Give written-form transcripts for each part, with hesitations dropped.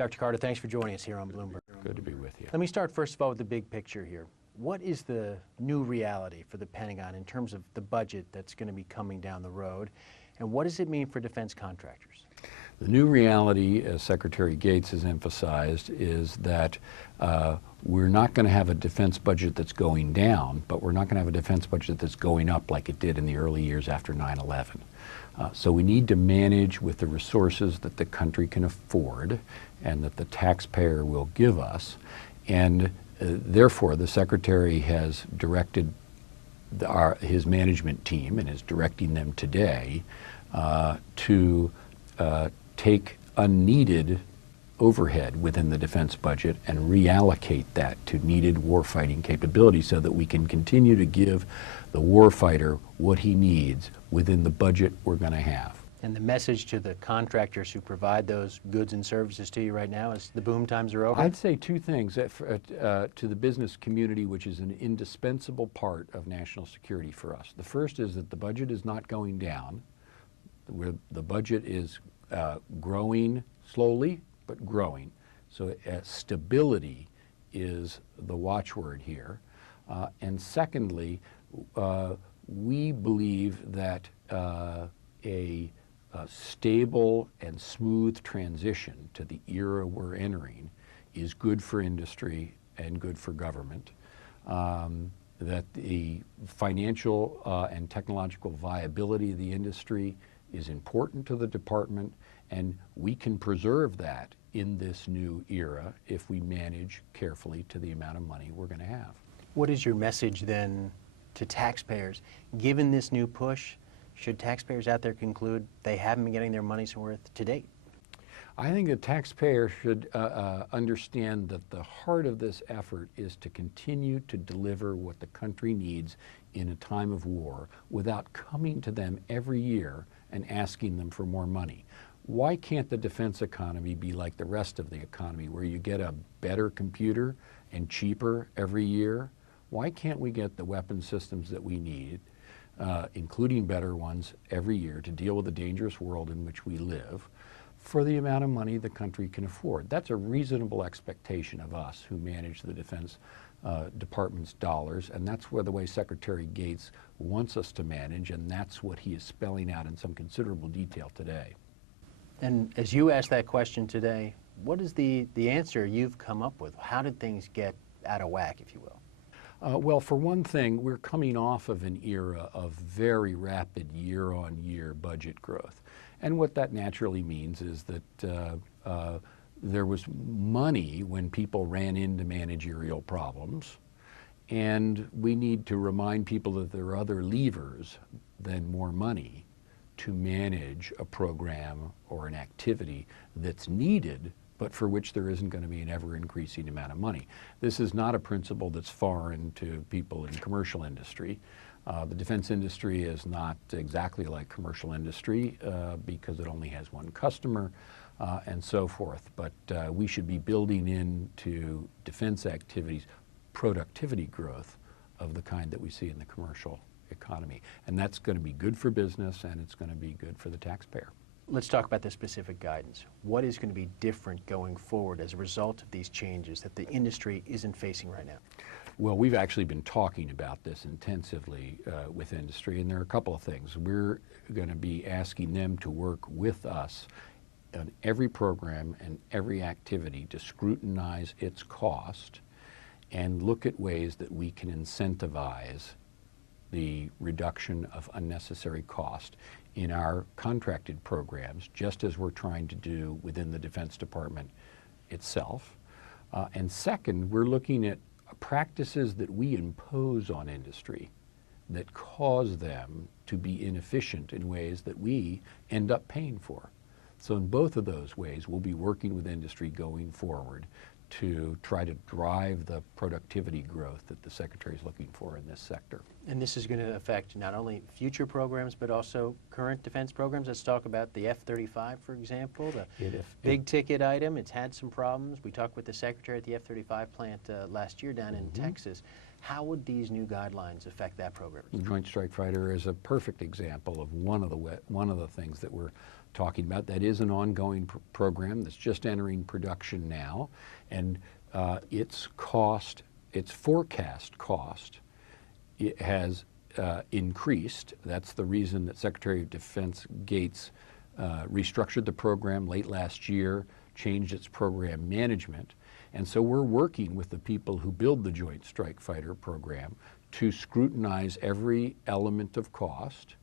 Dr. Carter, thanks for joining us here on Bloomberg. Good to be with you. Let me start first of all with the big picture here. What is the new reality for the Pentagon in terms of the budget that's going to be coming down the road, and what does it mean for defense contractors? The new reality, as Secretary Gates has emphasized, is that we're not going to have a defense budget that's going down, but we're not going to have a defense budget that's going up like it did in the early years after 9/11. So we need to manage with the resources that the country can afford and that the taxpayer will give us. And therefore, the Secretary has directed his management team, and is directing them today, to take unneeded overhead within the defense budget and reallocate that to needed warfighting capability so that we can continue to give the warfighter what he needs within the budget we're going to have. And the message to the contractors who provide those goods and services to you right now is the boom times are over? I'd say two things to the business community, which is an indispensable part of national security for us. The first is that the budget is not going down. The budget is growing slowly, but growing. So stability is the watchword here. And secondly, we believe that a stable and smooth transition to the era we're entering is good for industry and good for government. That the financial and technological viability of the industry is important to the department, and we can preserve that in this new era if we manage carefully to the amount of money we're going to have. What is your message then to taxpayers? Given this new push, should taxpayers out there conclude they haven't been getting their money's worth to date? I think the taxpayer should understand that the heart of this effort is to continue to deliver what the country needs in a time of war without coming to them every year and asking them for more money. Why can't the defense economy be like the rest of the economy, where you get a better computer and cheaper every year? Why can't we get the weapon systems that we need, including better ones, every year to deal with the dangerous world in which we live, for the amount of money the country can afford? That's a reasonable expectation of us who manage the Defense Department's dollars, and that's where the way Secretary Gates wants us to manage, and that's what he is spelling out in some considerable detail today. And as you asked that question today, what is the answer you've come up with? How did things get out of whack, if you will? Well, for one thing, we're coming off of an era of very rapid year-on-year budget growth. And what that naturally means is that there was money when people ran into managerial problems, and we need to remind people that there are other levers than more money to manage a program or an activity that's needed, but for which there isn't going to be an ever-increasing amount of money. This is not a principle that's foreign to people in commercial industry. The defense industry is not exactly like commercial industry because it only has one customer and so forth. But we should be building into defense activities productivity growth of the kind that we see in the commercial economy. And that's going to be good for business, and it's going to be good for the taxpayer. Let's talk about the specific guidance. What is going to be different going forward as a result of these changes that the industry isn't facing right now? Well, we've actually been talking about this intensively with industry, and there are a couple of things. We're going to be asking them to work with us on every program and every activity to scrutinize its cost and look at ways that we can incentivize the reduction of unnecessary cost in our contracted programs, just as we're trying to do within the Defense Department itself. And second, we're looking at practices that we impose on industry that cause them to be inefficient in ways that we end up paying for. So in both of those ways, we'll be working with industry going forward to try to drive the productivity growth that the Secretary is looking for in this sector. And this is going to affect not only future programs, but also current defense programs. Let's talk about the F35, for example, the big ticket item. It's had some problems. We talked with the Secretary at the F35 plant last year down in Texas. How would these new guidelines affect that program? The Joint Strike Fighter is a perfect example of one of the things that we're talking about. That is an ongoing program that's just entering production now, and its forecast cost, it has increased. That's the reason that Secretary of Defense Gates restructured the program late last year, changed its program management. And so we're working with the people who build the Joint Strike Fighter program to scrutinize every element of cost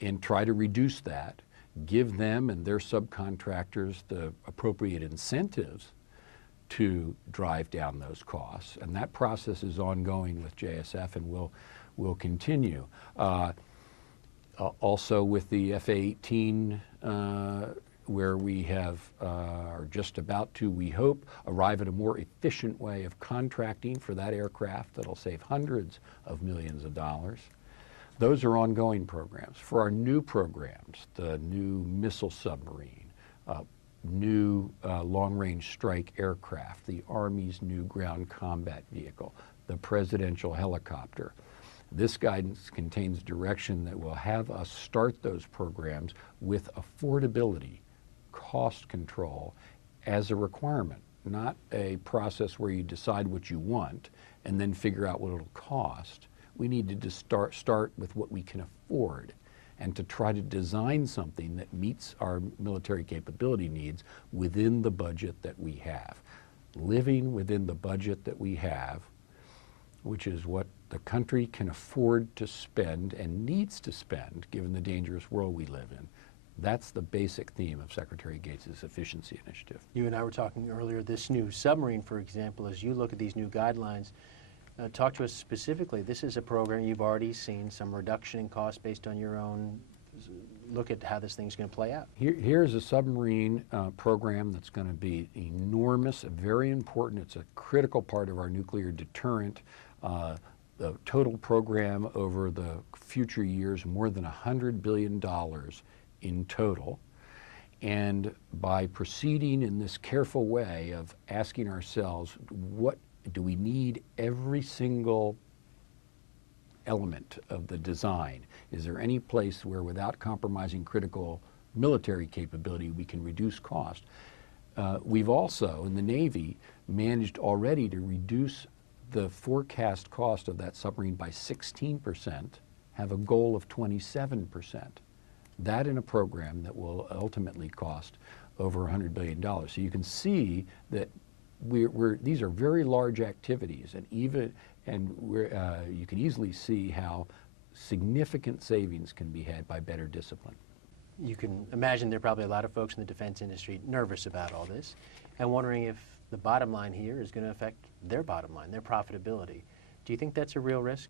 and try to reduce that, give them and their subcontractors the appropriate incentives to drive down those costs. And that process is ongoing with JSF and will continue. Also with the F-18, where we are just about to, we hope, arrive at a more efficient way of contracting for that aircraft that'll save hundreds of millions of dollars. Those are ongoing programs. For our new programs, the new missile submarine, new long-range strike aircraft, the Army's new ground combat vehicle, the presidential helicopter, this guidance contains direction that will have us start those programs with affordability, cost control as a requirement, not a process where you decide what you want and then figure out what it'll cost. We need to start with what we can afford and to try to design something that meets our military capability needs within the budget that we have. Living within the budget that we have, which is what the country can afford to spend and needs to spend given the dangerous world we live in. That's the basic theme of Secretary Gates' efficiency initiative. You and I were talking earlier, this new submarine, for example, as you look at these new guidelines, talk to us specifically. This is a program you've already seen some reduction in cost based on your own look at how this thing's going to play out. Here's a submarine program that's going to be enormous, very important. It's a critical part of our nuclear deterrent. The total program over the future years, more than $100 billion in total. And by proceeding in this careful way of asking ourselves, what do we need every single element of the design? Is there any place where without compromising critical military capability we can reduce cost? We've also, in the Navy, managed already to reduce the forecast cost of that submarine by 16%, have a goal of 27%. That in a program that will ultimately cost over $100 billion. So you can see that these are very large activities, and you can easily see how significant savings can be had by better discipline. You can imagine there are probably a lot of folks in the defense industry nervous about all this and wondering if the bottom line here is going to affect their bottom line, their profitability. Do you think that's a real risk?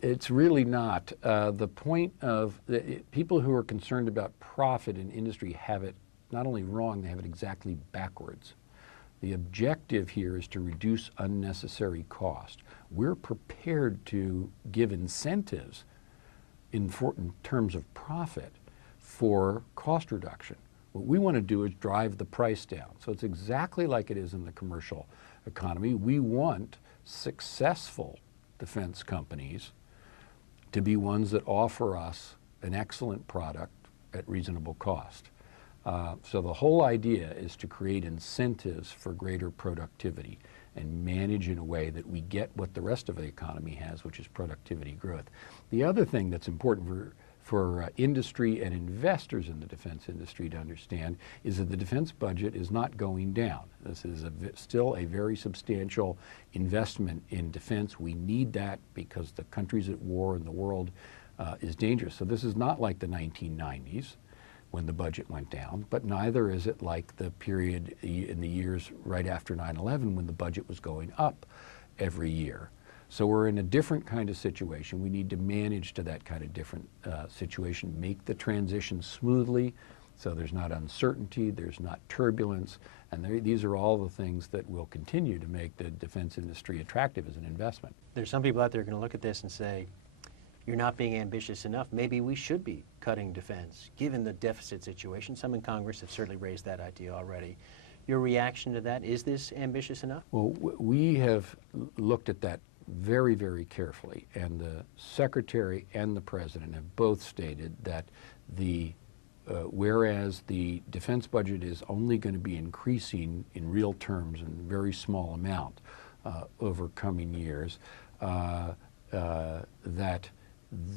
It's really not. The point of people who are concerned about profit in industry have it not only wrong, they have it exactly backwards. The objective here is to reduce unnecessary cost. We're prepared to give incentives in terms of profit for cost reduction. What we want to do is drive the price down. So it's exactly like it is in the commercial economy. We want successful defense companies to be ones that offer us an excellent product at reasonable cost. So the whole idea is to create incentives for greater productivity and manage in a way that we get what the rest of the economy has, which is productivity growth. The other thing that's important for industry and investors in the defense industry to understand is that the defense budget is not going down. This is still a very substantial investment in defense. We need that because the country's at war and the world is dangerous. So this is not like the 1990s when the budget went down, but neither is it like the period in the years right after 9/11 when the budget was going up every year. So we're in a different kind of situation. We need to manage to that kind of different situation, make the transition smoothly so there's not uncertainty, there's not turbulence, and these are all the things that will continue to make the defense industry attractive as an investment. There's some people out there going to look at this and say, you're not being ambitious enough. Maybe we should be cutting defense, given the deficit situation. Some in Congress have certainly raised that idea already. Your reaction to that, is this ambitious enough? Well, we have looked at that very, very carefully, and the Secretary and the President have both stated that the whereas the defense budget is only going to be increasing in real terms in a very small amount over coming years, that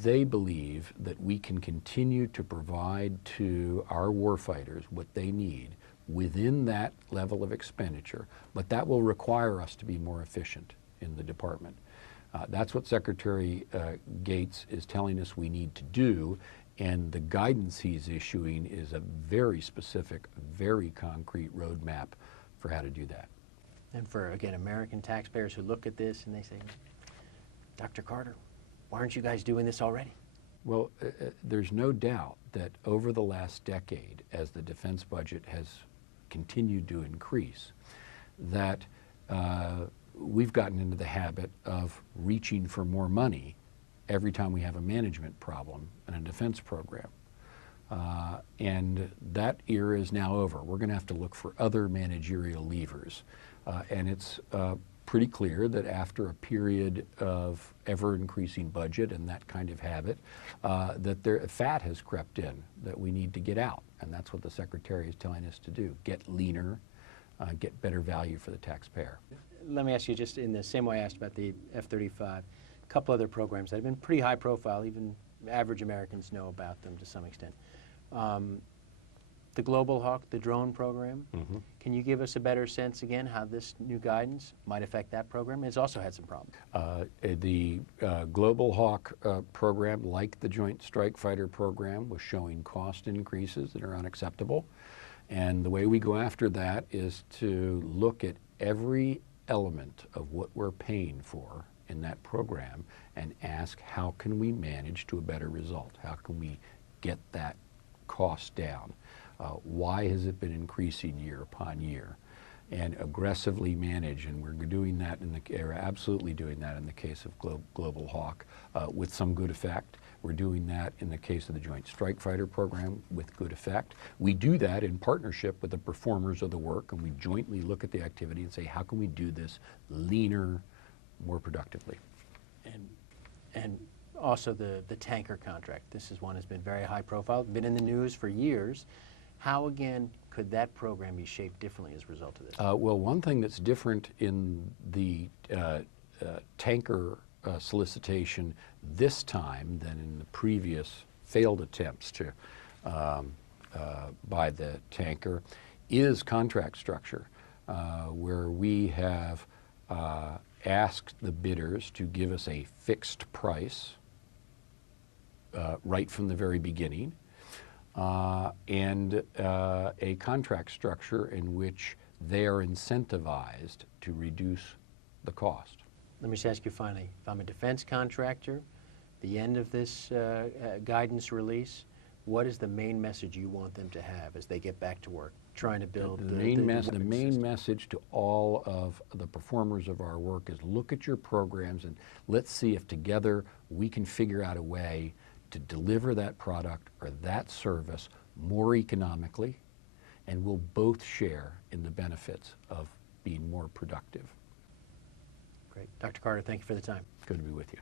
they believe that we can continue to provide to our warfighters what they need within that level of expenditure, but that will require us to be more efficient in the department. That's what Secretary Gates is telling us we need to do, and the guidance he's issuing is a very specific, very concrete roadmap for how to do that. And for, again, American taxpayers who look at this and they say, Dr. Carter, why aren't you guys doing this already? Well, there's no doubt that over the last decade, as the defense budget has continued to increase, that we've gotten into the habit of reaching for more money every time we have a management problem in a defense program. And that era is now over. We're going to have to look for other managerial levers. And it's pretty clear that after a period of ever-increasing budget and that kind of habit, that fat has crept in that we need to get out. And that's what the Secretary is telling us to do, get leaner, get better value for the taxpayer. Let me ask you, just in the same way I asked about the F-35, a couple other programs that have been pretty high profile, even average Americans know about them to some extent. The Global Hawk, the drone program, can you give us a better sense again how this new guidance might affect that program? It's also had some problems. The Global Hawk program, like the Joint Strike Fighter program, was showing cost increases that are unacceptable. And the way we go after that is to look at every element of what we're paying for in that program and ask, how can we manage to a better result? How can we get that cost down? Why has it been increasing year upon year? And aggressively manage, and we're doing that absolutely doing that in the case of Global Hawk with some good effect. We're doing that in the case of the Joint Strike Fighter program with good effect. We do that in partnership with the performers of the work, and we jointly look at the activity and say, how can we do this leaner, more productively? And also the tanker contract. This is one that's been very high profile, been in the news for years. How, again, could that program be shaped differently as a result of this? Well, one thing that's different in the tanker solicitation this time than in the previous failed attempts to buy the tanker is contract structure, where we have asked the bidders to give us a fixed price right from the very beginning, and a contract structure in which they are incentivized to reduce the cost. Let me just ask you finally, if I'm a defense contractor, the end of this guidance release, what is the main message you want them to have as they get back to work, trying to build the main message to all of the performers of our work is look at your programs and let's see if together we can figure out a way to deliver that product or that service more economically, and we'll both share in the benefits of being more productive. Great. Dr. Carter, thank you for the time. Good to be with you.